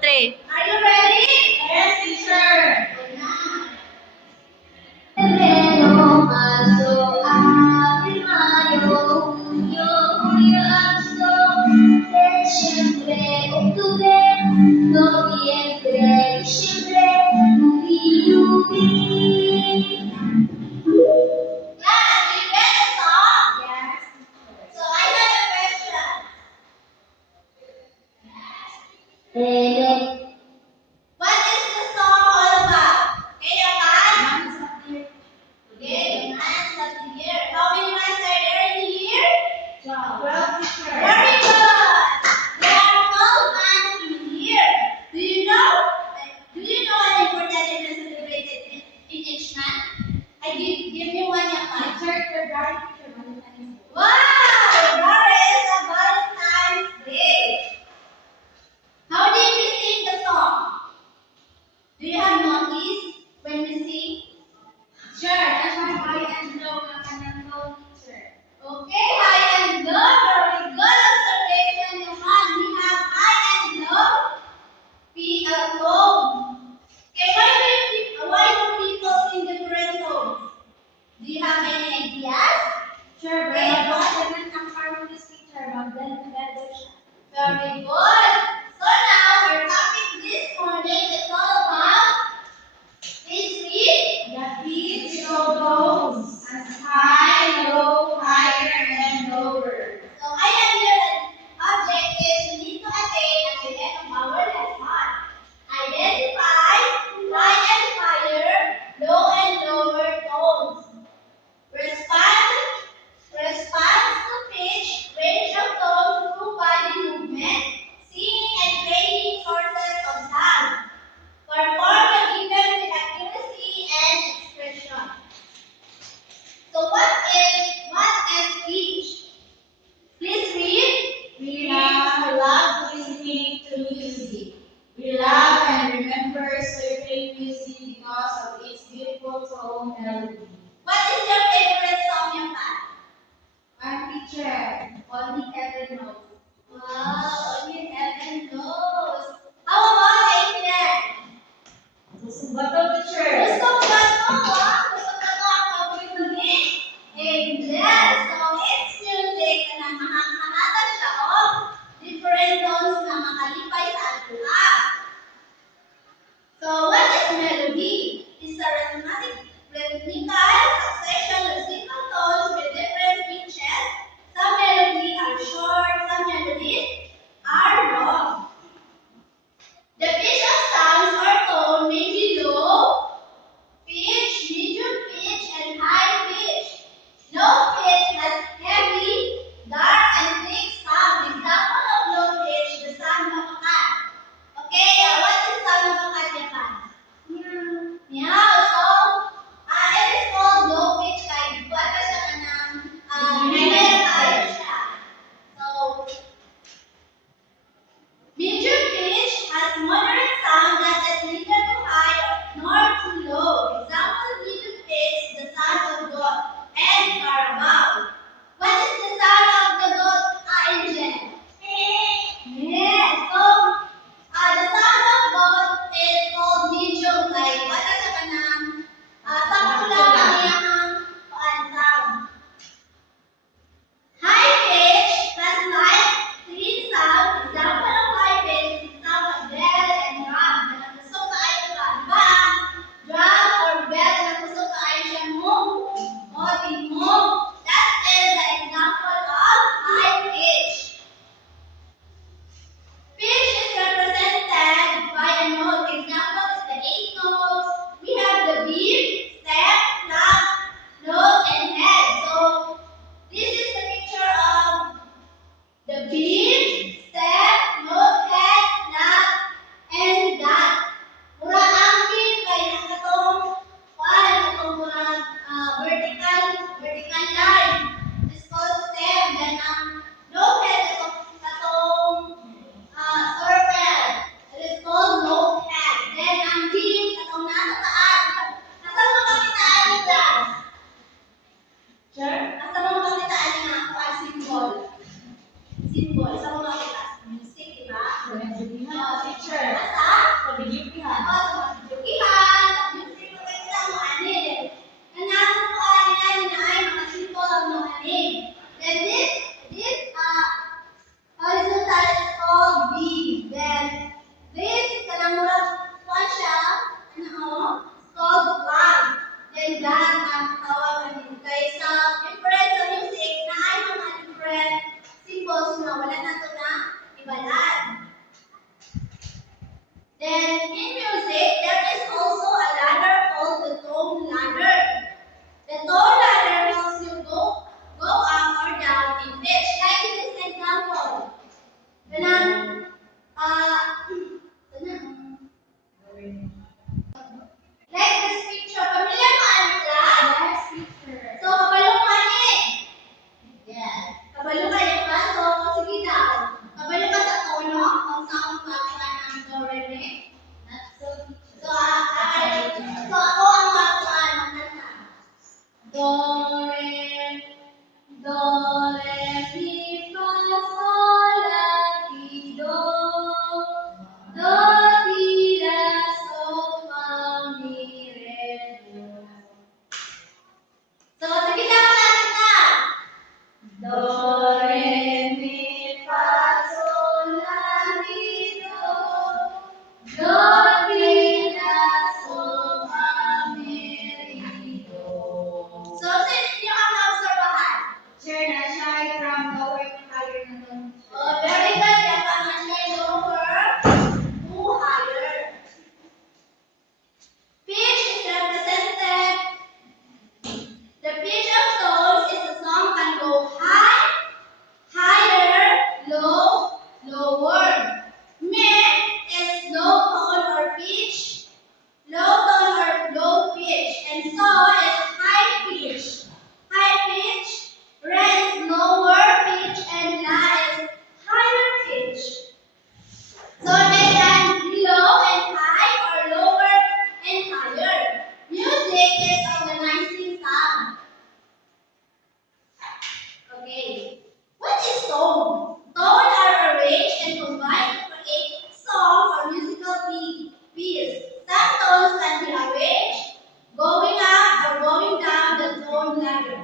Three. Are you ready? Yes, teacher. Febrero, marzo, abril, mayo, junio, julio, agosto, septiembre, octubre, noviembre, diciembre, yubi. Class, did you get the song? Yes. So I have a question. What is the song all about? Okay, okay, the months of the year. How many months are there in the year? 12. Very good. There are 12 months in the year. Do you know what important it is celebrated in each month? I give you one example. February. Wow! February is a Valentine's Day. How did we sing the song? Do you have noticed when we sing? Sure, that's why high and low teacher. Okay, high and low, very good observation, Johan. We have high and low, P tone. Okay, why do people sing different tones? Do you have any ideas? Sure, very Very good. So now our topic this morning is all about this read the pitch of tones as high, low, higher, and lower. So I have here an objective you need to attain at the end of our lesson. Identify high and higher, low and lower tones. Response to pitch, range of tones through body movement. Symbol. Sa mga kita. Music, di ba? Teacher. Asa? Pag-iupihan. Sa jukihan. Sa music, kita mo anin. Kanako po anin na ay mga symbol ang mga anin. Then this horizontal is called B. Then this kanamurang kuan siya, called flag. Then that ang tawag namin. Kaya sa different sa music na ay mga different symbols na wala na ito na ibalan. Then in music, there is also a ladder called the tone ladder. The tone ladder helps you go up or down in pitch. Like in this example. Ganang, like this picture. Familiar mo ang class? Yes, teacher. So, kabalo mo ani. Yes. Kabalo ka niya ba? So, sige daw. Kabalo ka sa tono kung saan magpakuha ng do, re, mi. Not so, teacher. So, ako ang magpakuha ng kanta. Do, re, mi, fa, sol, la, ti, do. Do, ti, la, sol, fa, mi, re, do. So, sige daw class na. Do, re, mi, fa, sol, la, ti, do. Do, ti, la, sol, fa, mi, re, do. So, sino niyo ang naobserbahan? Teacher, na-shy from lower to higher na to. Oh, very good. Yan ang nasa lower to higher. Pitch is represented. The pitch of tones is the song can go high, higher, low, lower. Mid is low tone or pitch, low tone or low pitch, and so is high pitch. High pitch, re is lower pitch, and la is higher pitch. So they can be low and high or lower and higher. Music is organizing sound. Okay. What is tone? Tone are arranged and combined to create song or musical piece. Some tones can be arranged going up or going down the tone ladder.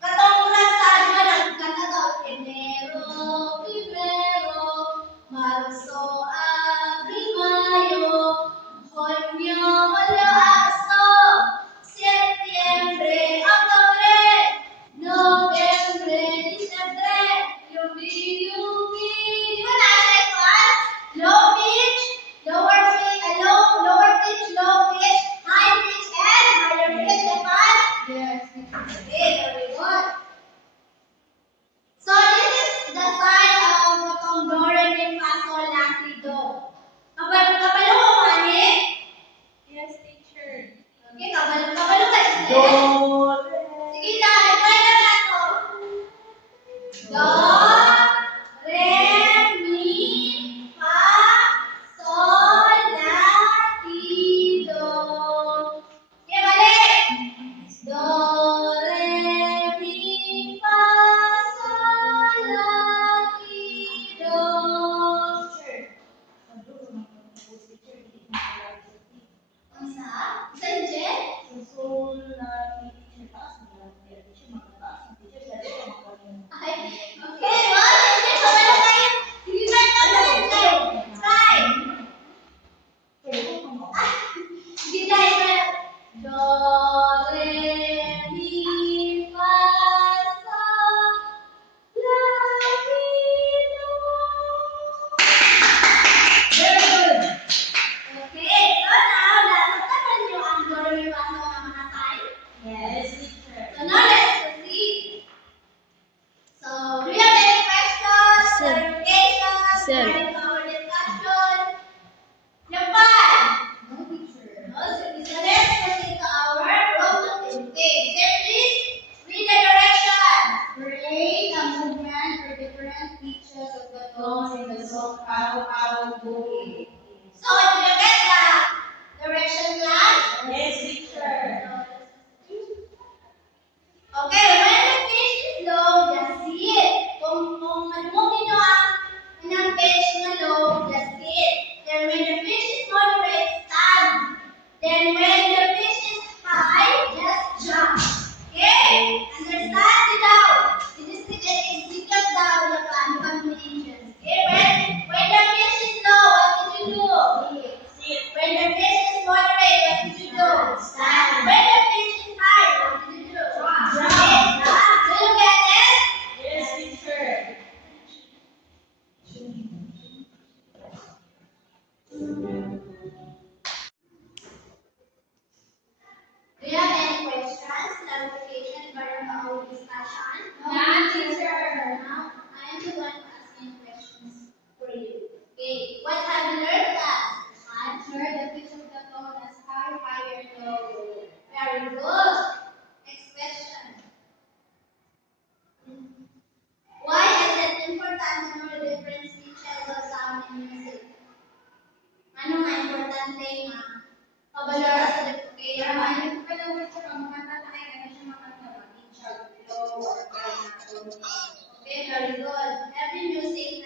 Katungkulan sa atin nagkanta daw Enero, Pebrero, Marso, Abril, Mayo, Junio, Julio, Agosto, Septiembre, Octubre, Nobyembre, Disyembre, Yuli. Di ba nasa ikuan? Low pitch, lower pitch, low pitch, high pitch, and higher pitch. Di ba? Yes, teacher. Okay, very good. So this is the sign of the tone do, re, mi, fa, sol, la, ti, do. Kabalo mo ani? Yes, teacher. Okay, kabalo ka isa. Do, Sige na, try na nato. Do, re, mi, fa, sol, la, ti, do. Okay, balik. Do, re, mi, fa, sol, la, ti, do. Unsa? Unsa Jen? Ay, okay, wow, sige, kabalo kayo. Sige, try na tayo. Try. Sige, try. Do, re, mi, fa, sol, la, ti, do. Very good. Okay, so now, nasaktan niyo ang do, re, mi, fa, sol na mga sign? Yes, teacher. So now let's proceed. So, do you have any questions, Sir. clarifications Sir. regarding our discussion? Japan. No, teacher. So let's proceed to our problem. Okay, sir, please read the directions. Create a movement for different pitches of the tones in the song Karo Karo Boogie. So, did you get the direction class? Yes, teacher. Okay, when the pitch is low, just see it. Kung importante mo different speeches of sound in music? Ano nga importante nga? Kabalo sa okay, Kaya ayun pa lang siya kung matatay ka na siya makanta mag-teacher, low or high na tone. okay, very good. Every music